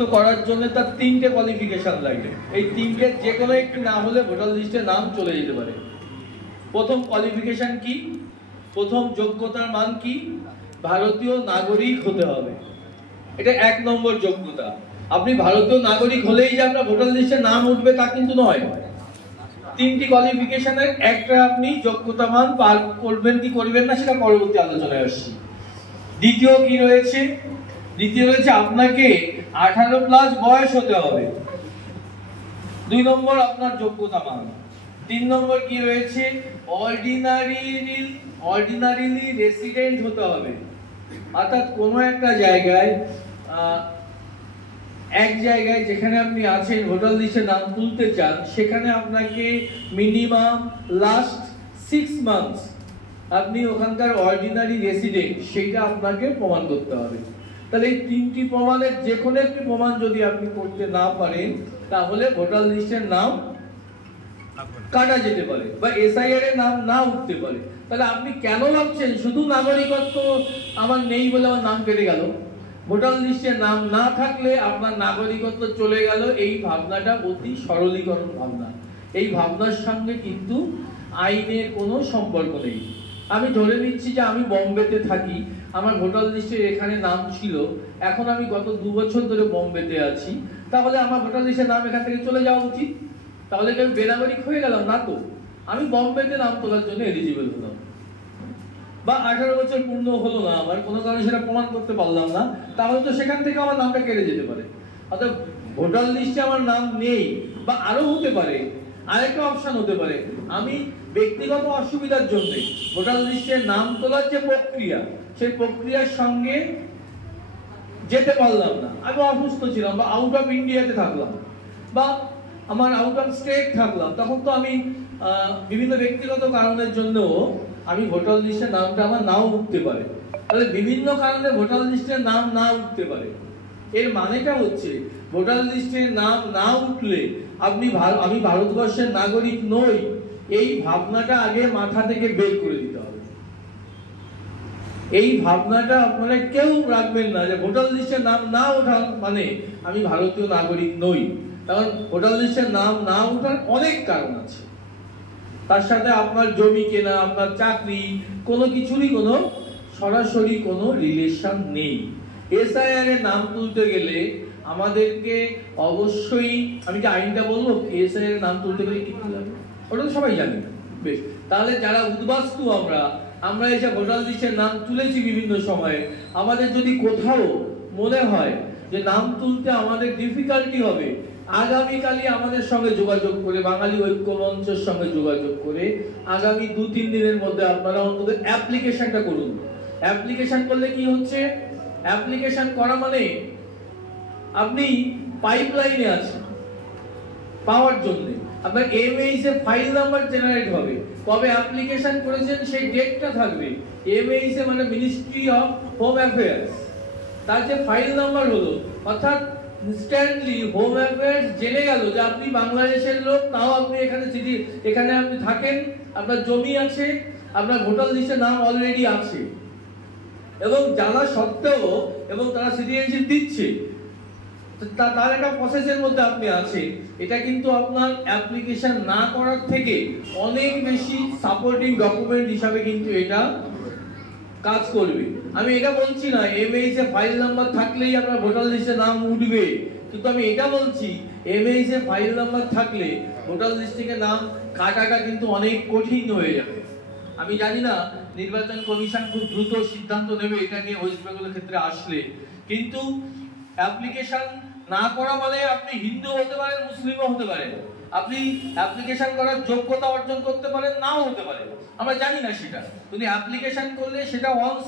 তো করার জন্য তার তিনটে কোয়ালিফিকেশন লাগে। এই তিনটে যে কোনো একটি না হলে ভোটার লিস্টে নাম চলে যেতে পারে। প্রথম কোয়ালিফিকেশন কি? প্রথম যোগ্যতার মান কি? ভারতীয় নাগরিক হতে হবে। এটা এক নম্বর যোগ্যতা। আপনি ভারতীয় নাগরিক হলেই যে আপনার ভোটার লিস্টে নাম উঠবে তা কিন্তু নয়। তিনটি কোয়ালিফিকেশনের একটা আপনি যোগ্যতা মান পার করবেন কি করবেন না সেটা পরবর্তী আলোচনায় আসছি। দ্বিতীয় কি রয়েছে? দ্বিতীয় রয়েছে আপনাকে 18+ বয়স হতে হবে। 2 নম্বর আপনার যোগ্যতা মান। 3 নম্বর কি রয়েছে? অর্ডিনারিলি রেসিডেন্ট হতে হবে। অর্থাৎ কোনো একটা জায়গায় যেখানে আপনি আছেন ভোটার লিস্টে নাম তুলতে চান, সেখানে আপনাকে মিনিমাম লাস্ট 6 মান্থস আপনি ওখানকার অর্ডিনারি রেসিডেন্ট সেটা আপনাকে প্রমাণ করতে হবে। তাহলে এই তিনটি প্রমাণের যে কোনো একটি প্রমাণ যদি আপনি করতে না পারেন তাহলে ভোটার লিস্টের নাম কাটা যেতে পারে বা এসআইআর এর নাম না উঠতে পারে। তাহলে আপনি কেন ভাবছেন শুধু নাগরিকত্ব আমার নেই বলে আমার নাম কেটে গেল? ভোটার লিস্টে নাম না থাকলে আপনার নাগরিকত্ব চলে গেল, এই ভাবনাটা অতি সরলীকরণ ভাবনা। এই ভাবনার সঙ্গে কিন্তু আইনের কোনো সম্পর্ক নেই। আমি ধরে নিচ্ছি যে আমি বোম্বেতে থাকি, আমার ভোটার লিস্টে এখানে নাম ছিল, এখন আমি গত 2 বছর ধরে বোম্বেতে আছি, তাহলে আমার ভোটার লিস্টের নাম এখান থেকে চলে যাওয়া উচিত? তাহলে কি আমি বেনাগরিক হয়ে গেলাম? না তো, আমি বোম্বেতে নাম তোলার জন্য এলিজিবল হলাম। বা 18 বছর পূর্ণ হলো না, আমার কোনো কারণে সেটা প্রমাণ করতে পারলাম না, তাহলে তো সেখান থেকে আমার নামটা কেটে যেতে পারে। অর্থাৎ ভোটার লিস্টে আমার নাম নেই, বা আরো হতে পারে আরেকটা অপশন হতে পারে, আমি ব্যক্তিগত অসুবিধার জন্য ভোটার লিস্টে নাম তোলার যে প্রক্রিয়া সেই প্রক্রিয়ার সঙ্গে যেতে পারলাম না, আমি অসুস্থ ছিলাম বা আউট অফ ইন্ডিয়াতে থাকলাম বা আমার আউট অফ স্টেট থাকলাম, তখন তো আমি বিভিন্ন ব্যক্তিগত কারণের জন্য আমি ভোটার লিস্টে নামটা আমার নাও উঠতে পারে। তাহলে বিভিন্ন কারণে ভোটার লিস্টে নাম না উঠতে পারে, এর মানেটা হচ্ছে ভোটার লিস্টে নাম না উঠলে আমি ভারতবর্ষের নাগরিক নই, এই ভাবনাটা আগে মাথা থেকে বের করে দিতে হবে। এই ভাবনাটা আপনারা কেউ রাখবেন না যে ভোটার লিস্টে নাম না ওঠা মানে আমি ভারতীয় নাগরিক নই। কারণ ভোটার লিস্টে নাম না ওঠার অনেক কারণ আছে, তার সাথে আপনার জমি কেনা, আপনার চাকরি, কোনো কিছুরই কোনো সরাসরি কোনো রিলেশন নেই। এসআইআর এর নাম তুলতে গেলে আমাদেরকে অবশ্যই, আমি যে আইনটা বলবো, এসআইআর এর নাম তুলতে গেলে কি করতে হবে ওটা তো সবাই জানে। বেশ, তাহলে যারা উদ্বাস্তু আমরা এসে ভোটার লিস্টের নাম তুলেছি বিভিন্ন সময়ে, আমাদের যদি কোথাও মনে হয় যে নাম তুলতে আমাদের ডিফিকাল্টি হবে, আগামীকালই আমাদের সঙ্গে যোগাযোগ করে, বাঙালি ঐক্য মঞ্চের সঙ্গে যোগাযোগ করে আগামী 2-3 দিনের মধ্যে আপনারা অন্তত অ্যাপ্লিকেশনটা করুন। অ্যাপ্লিকেশন করলে কি হচ্ছে? অ্যাপ্লিকেশন করা মানে আপনি পাইপলাইনে আছেন পাওয়ার জন্য। আপনার এমএইস এ ফাইল নাম্বার জেনারেট হবে, কবে অ্যাপ্লিকেশন করেছেন সেই ডেটটা থাকবে। এমএইস এ মানে মিনিস্ট্রি অফ হোম অ্যাফেয়ার্স, তার যে ফাইল নাম্বার হলো, অর্থাৎ ইনস্ট্যান্টলি হোম অ্যাফেয়ার্স জেনে গেল যে আপনি বাংলাদেশের লোক, তাও আপনি এখানে আপনি থাকেন, আপনার জমি আছে, আপনার ভোটার লিস্টে নাম অলরেডি আছে, এবং জানা সত্ত্বেও এবং তারা সিটিজেনশিপ দিচ্ছে, তার একটা প্রসেসের মধ্যে আপনি আছেন। এটা কিন্তু আপনার অ্যাপ্লিকেশন না করার থেকে অনেক বেশি সাপোর্টিং ডকুমেন্ট হিসাবে কিন্তু এটা কাজ করবে। আমি এটা বলছি না এমএইস এ ফাইল নাম্বার থাকলেই আপনার ভোটার লিস্টে নাম উঠবে, কিন্তু আমি এটা বলছি এমএইস এ ফাইল নাম্বার থাকলে ভোটার লিস্ট থেকে নাম কাটাটা কিন্তু অনেক কঠিন হয়ে যাবে। আমি জানি না নির্বাচন কমিশন খুব দ্রুত সিদ্ধান্ত নেবে এটা নিয়ে ওয়েস্ট বেঙ্গলের ক্ষেত্রে আসলে, কিন্তু অ্যাপ্লিকেশন না করা মানে আপনি হিন্দু হতে পারেন, মুসলিমও হতে পারেন, আপনি অ্যাপ্লিকেশন করার যোগ্যতা অর্জন করতে পারেন, নাও হতে পারে, আমরা জানি না সেটা। কিন্তু অ্যাপ্লিকেশন করলে সেটা ওয়ান্স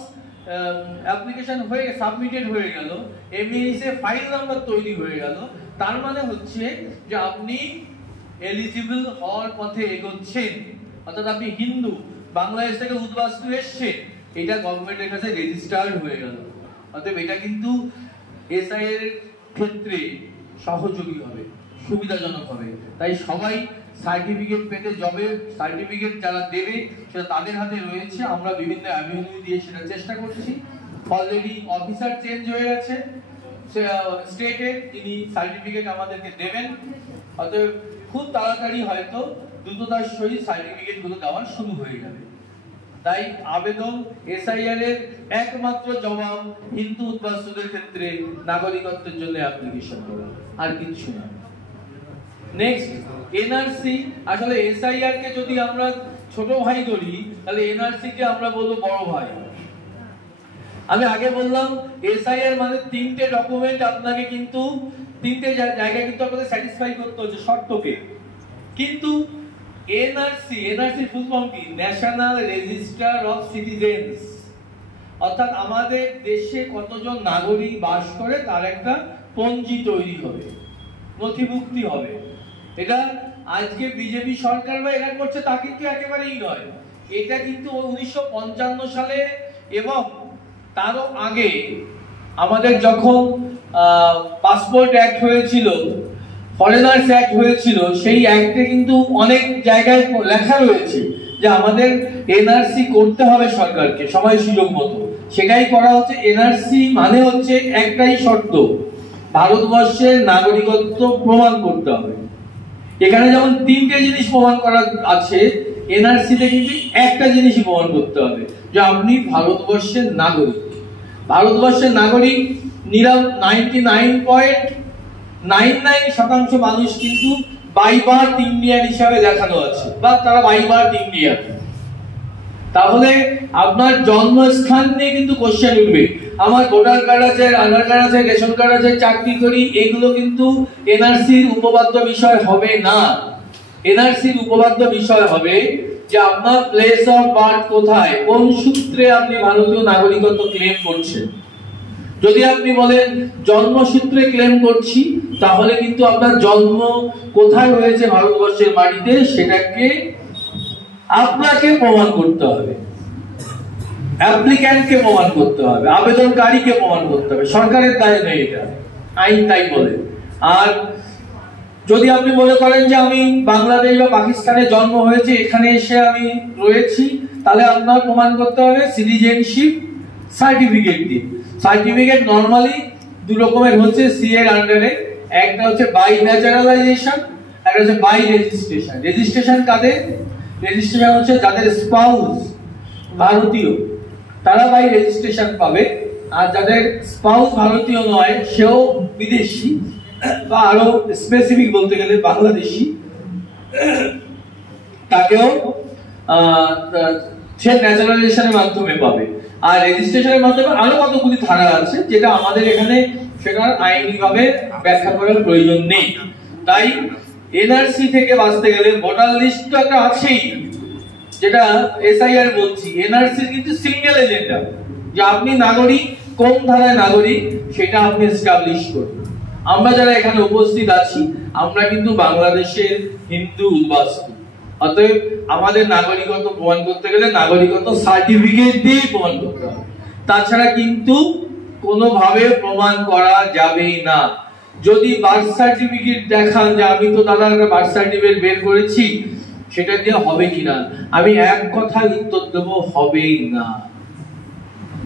অ্যাপ্লিকেশন হয়ে সাবমিটেড হয়ে গেল, এমএইস এ ফাইল নাম্বার তৈরি হয়ে গেল, তার মানে হচ্ছে যে আপনি এলিজিবল হওয়ার পথে এগোচ্ছেন। অর্থাৎ আপনি হিন্দু, বাংলাদেশ থেকে উদ্বাস্তু এসছেন, এটা গভর্নমেন্টের কাছে রেজিস্টার্ড হয়ে গেল। অতএব এটা কিন্তু এসআইআর এর ক্ষেত্রে সহযোগী হবে, সুবিধাজনক হবে। তাই সবাই সার্টিফিকেট পেতে, জবের সার্টিফিকেট যারা দেবে সেটা তাদের হাতে রয়েছে, আমরা বিভিন্ন অ্যাভিনিউ দিয়ে সেটা চেষ্টা করছি। অলরেডি অফিসার চেঞ্জ হয়ে গেছে, স্টেটের তিনি সার্টিফিকেট আমাদেরকে দেবেন। অতএব খুব তাড়াতাড়ি হয়তো দ্রুততার সহিত সার্টিফিকেট গুলো দেওয়া শুরু হয়ে যাবে। তাই আবেদন এসআইআর এর একমাত্র জবাব হিন্দু উদ্বাস্তুদের ক্ষেত্রে নাগরিকত্বের জন্য অ্যাপ্লিকেশন করা, আর কিছু না। Next NRC. আসলে এসআইআর কে যদি আমরা ছোট ভাই ধরি, তাহলে এনআরসি কে আমরা বলবো বড় ভাই। আমি আগে বললাম এসআইআর মানে তিনটে ডকুমেন্ট আপনাকে কিন্তু তিনটে জায়গায় কিন্তু আপনাকে স্যাটিসফাই করতে হচ্ছে শর্তকে। কিন্তু এনআরসি ফুল ফর্ম কি? National register of citizens. অর্থাৎ আমাদের দেশে কতজন নাগরিক বাস করে তার একটা পঞ্জি তৈরি হবে, নথিভুক্তি হবে। এটা আজকে বিজেপি সরকার বা এরা করছে তা কিন্তু একেবারেই নয়। এটা কিন্তু 1955 সালে এবং তারও আগে আমাদের যখন পাসপোর্ট অ্যাক্ট হয়েছিল, ফরেনার্স অ্যাক্ট হয়েছিল, সেই অ্যাক্টে কিন্তু অনেক জায়গায় লেখা রয়েছে যে আমাদের এনআরসি করতে হবে সরকারকে সময় সুযোগ মতো। সেটাই করা হচ্ছে। এনআরসি মানে হচ্ছে একটাই শর্ত, ভারতবর্ষের নাগরিকত্ব প্রমাণ করতে হবে। এখানে যেমন তিনটে জিনিস প্রমাণ করা আছে, এনআরসি তে কিন্তু একটা জিনিসই প্রমাণ করতে হবে যে আপনি ভারতবর্ষের নাগরিক। ভারতবর্ষের নাগরিক 99.99% মানুষ কিন্তু বাই বার্থ ইন্ডিয়ান হিসাবে দেখানো আছে, বা তারা বাই বার্থ ইন্ডিয়ান। তাহলে আপনার জন্মস্থান নিয়ে কিন্তু কোশ্চেন উঠবে। আমার ভোটার কার্ড আছে, আধার কার্ড আছে, রেশন কার্ড আছে, চাকরি করি, এগুলো কিন্তু এনআরসির উপপাদ্য বিষয় হবে না। এনআরসির উপপাদ্য বিষয় হবে যে আপনার প্লেস অফ বার্থ কোথায়, কোন সূত্রে আপনি ভারতীয় নাগরিকত্ব ক্লেম করছেন। যদি আপনি বলেন জন্মসূত্রে ক্লেম করছি, তাহলে কিন্তু আপনার জন্ম কোথায় হয়েছে ভারতবর্ষের মাটিতে সেটাকে আপনাকে প্রমাণ করতে হবে, অ্যাপ্লিক্যান্টকে প্রমাণ করতে হবে, আবেদনকারীকে প্রমাণ করতে হবে। সরকারের দায় নেই, এটা আইন তাই বলে। আর যদি আপনি মনে করেন যে আমি বাংলাদেশ বা পাকিস্তানে জন্ম হয়েছে, এখানে এসে আমি রয়েছি, তাহলে আপনার প্রমাণ করতে হবে সিটিজেনশিপ সার্টিফিকেট দিয়ে। সার্টিফিকেট নরমালি দু রকমের হচ্ছে সি এর আন্ডারে, একটা হচ্ছে বাই ন্যাচারালাইজেশন, একটা হচ্ছে বাই রেজিস্ট্রেশন। রেজিস্ট্রেশন কাদের? রেজিস্ট্রেশন হচ্ছে যাদের স্পাউস ভারতীয়, তারা বাই রেজিস্ট্রেশন পাবে। আর যাদের স্পাউস ভারতীয় নয়, সেও বিদেশি বা আরো স্পেসিফিক বলতে গেলে বাংলাদেশি, তাকেও সে ন্যাচারালাইজেশনের মাধ্যমে পাবে। আর রেজিস্ট্রেশনের মাধ্যমে আরো কতগুলি ধারা আছে যেটা আমাদের এখানে সেটার আইনিভাবে ব্যাখ্যা করার প্রয়োজন নেই। তাই এনআরসি থেকে বাঁচতে গেলে ভোটার লিস্ট তো একটা আছেই, যেটা এসআইআর বলছি। এনআরসি কিন্তু সিঙ্গেল এজেন্ডা, যে আপনি নাগরিক, কোন ধারায় নাগরিক সেটা আপনি এস্টাবলিশ করুন। আমরা যারা এখানে উপস্থিত আছি, আমরা কিন্তু বাংলাদেশের হিন্দু উদ্বাস্তু। অতএব আমাদের নাগরিকত্ব প্রমাণ করতে গেলে নাগরিকত্ব সার্টিফিকেট দিয়ে প্রমাণ করতে হবে, তাছাড়া কিন্তু কোনোভাবে প্রমাণ করা যাবে না। যদি বার্থ সার্টিফিকেট দেখান যে আমি তো দাদা একটা বার্থ সার্টিফিকেট বের করেছি, সেটা দিয়ে হবে কিনা, আমি এক কথায় উত্তর দেবো, হবেই না।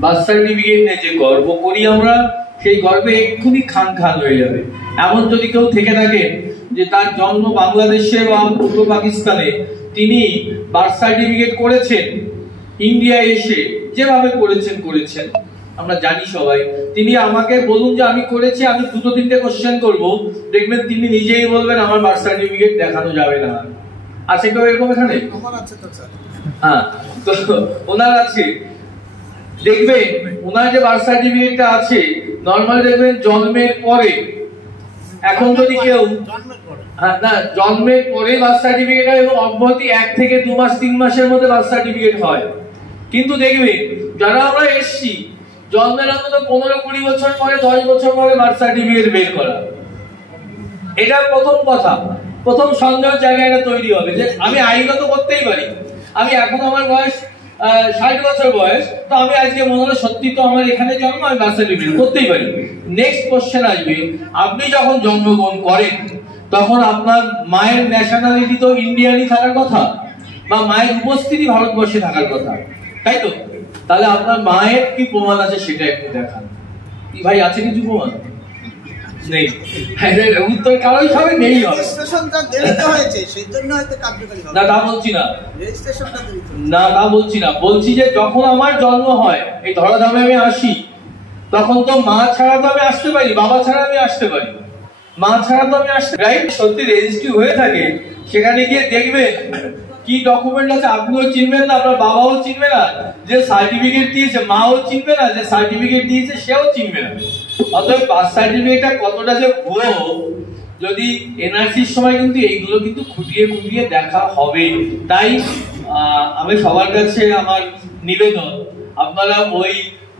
বার্থ সার্টিফিকেট নিয়ে যে গর্ব করি আমরা, সেই গর্বে এক্ষুনি খান খান হয়ে যাবে। এমন যদি কেউ থেকে থাকে যে তার জন্ম বাংলাদেশে বা পূর্ব পাকিস্তানে, তিনি বার্থ সার্টিফিকেট করেছেন ইন্ডিয়া এসে, যেভাবে করেছেন আমরা জানি সবাই, তিনি আমাকে বলুন যে আমি করেছি, আমি দুটো তিনটে কোশ্চেন করব, দেখবেন তিনি নিজেই বলবেন আমার বার্থ সার্টিফিকেট দেখানো যাবে না। আছে কেউ এরকম এখানে? হ্যাঁ, তো ওনার আছে, দেখবেন ওনার যে বার্থ সার্টিফিকেটটা আছে, নরমালি দেখবেন জন্মের পরে। এখন যদি কেউ না জন্মের পরে বার্থ সার্টিফিকেট হয় এবং অব্যাহতি 1 থেকে 2 মাস 3 মাসের মধ্যে বার্থ সার্টিফিকেট হয়। কিন্তু দেখবেন যারা আমরা এসছি, জন্মের অন্তত 15-20 বছর পরে, 10 বছর পরে বার্থ সার্টিফিকেট বের করা। এটা প্রথম কথা, প্রথম সন্দেহের জায়গাটা তৈরি হবে যে আমি আইনত করতেই পারি। আমি এখন আমার বয়স 60 বছর বয়স, তো আমি আজকে মনে হলো সত্যি তো আমার এখানে জন্ম, আমি বার্থ সার্টিফিকেট করতেই পারি। নেক্সট কোশ্চেন আসবে, আপনি যখন জন্মগ্রহণ করেন তখন আপনার মায়ের ন্যাশনালিটি তো ইন্ডিয়ানই থাকার কথা, বা মায়ের উপস্থিতি ভারতবর্ষে থাকার কথা, তাই তো? তাহলে আপনার মায়ের কি প্রমাণ আছে সেটা একটু দেখান। কি ভাই, আছে কিছু প্রমাণ? নেই, উত্তর কারোই সবাই নেই হবে না, তা বলছি না, না তা বলছি না, বলছি যে যখন আমার জন্ম হয় এই ধরাধামে আমি আসি, তখন তো মা ছাড়া তো আমি আসতে পারি, বাবা ছাড়া আমি আসতে পারি, মা ছাড়া তো আমি আসতে রাইট। সত্যি রেজিস্ট্রি হয়ে থাকে, সেখানে গিয়ে দেখবেন কি ডকুমেন্ট আছে, আপনিও চিনবেন না, আপনার বাবাও চিনবে না, যে সার্টিফিকেট দিয়েছে মাও চিনবে না, যে সার্টিফিকেট দিয়েছে সেও চিনবে না। অতএব বার্থ সার্টিফিকেটটা কতটা যে ভুয়ো, যদি এনআরসির সময় কিন্তু এইগুলো কিন্তু খুঁটিয়ে খুঁটিয়ে দেখা হবে। তাই আমি সবার কাছে আমার নিবেদন, আপনারা ওই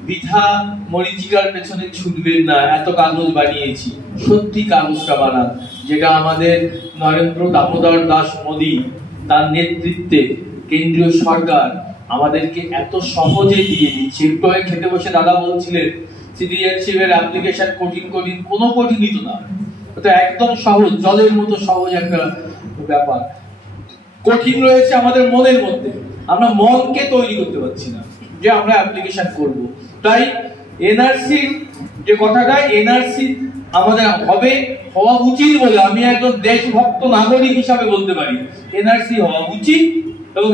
বৃথা মরিচিকার পেছনে ছুটবেন না। এত কাগজ বানিয়েছি, সত্যি কাগজটা বানান, যেটা আমাদের নরেন্দ্র দামোদর দাস মোদী তার নেতৃত্বে কেন্দ্রীয় সরকার আমাদেরকে এত সহজে দিয়ে দিচ্ছে। একটু আগে খেতে বসে দাদা বলছিলেন সিটিজেনশিপের অ্যাপ্লিকেশন কঠিন কঠিন, কোনো কঠিনই তো না, এটা একদম সহজ, জলের মতো সহজ একটা ব্যাপার। কঠিন রয়েছে আমাদের মনের মধ্যে, আমরা মনকে তৈরি করতে পারছি না যে আমরা অ্যাপ্লিকেশন করব। তাই এনআরসি যে কথাটা, এনআরসি আমাদের হবে, হওয়া উচিত বলে আমি একজন দেশভক্ত নাগরিক হিসাবে বলতে পারি, এনআরসি হওয়া উচিত। এবং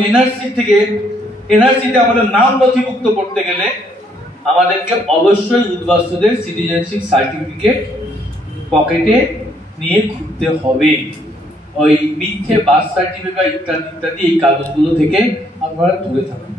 এনআরসিতে আমাদের নাম নথিভুক্ত করতে গেলে আমাদেরকে অবশ্যই উদ্বাস্তুদের সিটিজেনশিপ সার্টিফিকেট পকেটে নিয়ে ঘুরতে হবে। ওই মিথ্যে বার্থ সার্টিফিকেট ইত্যাদি ইত্যাদি এই কাগজগুলো থেকে আপনারা দূরে থাকুন।